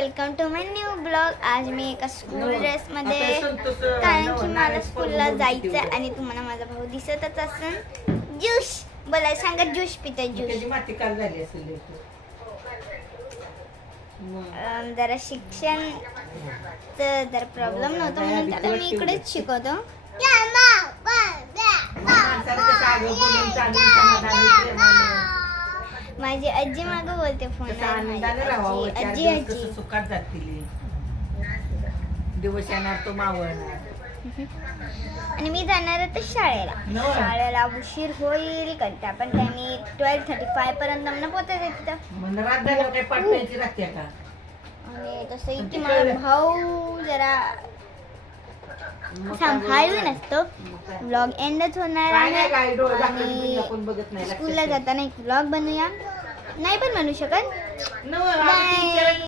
Welcome to my new blog. आज मी एका स्कूल ड्रेसमध्ये, कारण की मला स्कूलला जायचं आहे आणि तुम्हाला माझा भाऊ दिसतच असेल. ज्यूस बोला, सांगा ज्यूस पितो. ज्यूस जरा शिक्षणचं जरा प्रॉब्लेम नव्हतं म्हणून त्याला मी इकडेच शिकवतो. माझी आजी मागं बोलते फोन. आजी आजी सुखात जातील दिवस येणार तो मावळणार. आणि मी जाणार आहे शाळेला. शाळेला उशीर होईल कंटा, पण त्यांनी 12:35 पर्यंत मला पोहोचायचं तिथं. काही पाठवायची राहते का? आणि तसं की मला भाऊ जरा सांभाळून असतो. ब्लॉग एंडच होणार आहे आणि स्कूलला जाताना एक ब्लॉग बनवूया. नाही पण बनवू शकत.